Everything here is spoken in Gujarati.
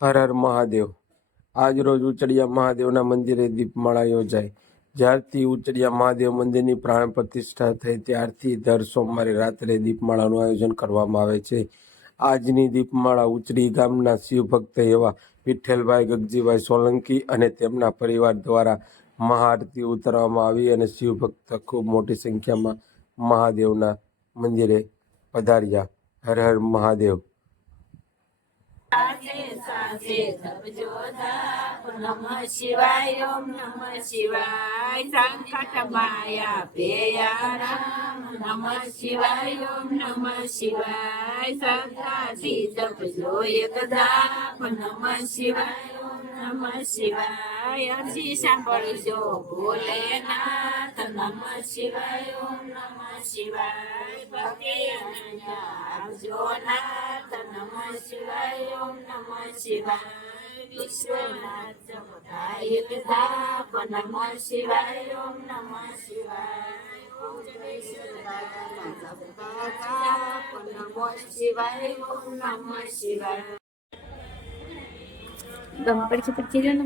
હર હર મહાદેવ। આજ રોજ ઉચડિયા મહાદેવના મંદિરે દીપમાળા યોજાઈ। જ્યારથી ઉચડિયા મહાદેવ મંદિરની પ્રાણ પ્રતિષ્ઠા થઈ ત્યારથી દર સોમવારે રાત્રે દીપમાળાનું આયોજન કરવામાં આવે છે। આજની દીપમાળા ઉચડી ગામના શિવભક્ત એવા વિઠ્ઠલભાઈ ગગજીભાઈ સોલંકી અને તેમના પરિવાર દ્વારા મહાઆરતી ઉતારવામાં આવી અને શિવભક્ત ખૂબ મોટી સંખ્યામાં મહાદેવના મંદિરે પધાર્યા। હર હર મહાદેવ। નમઃ શિવાય ઓમ નમઃ શિવાય સંકટ માયા ભેયારામ નમઃ શિવાય ઓમ નમઃ શિવાય સદાથી જપજો એક જાપ નમઃ શિવાય ઓમ નમઃ શિવાય અરજી સાંભળજો ભોલેનાથ નમઃ શિવાય ઓમ નમઃ શિવાય ભક્તિ આપજો નાથ નમઃ શિવાય ઓમ નમઃ શિવાય વિશ્વનાથ જપતાય જાપ નમઃ શિવાય ઓમ નમઃ શિવાય ઓમ જય સદાનંદ જપતા જાપ નમઃ શિવાય ઓમ નમઃ શિવાય ગમ પડશે ને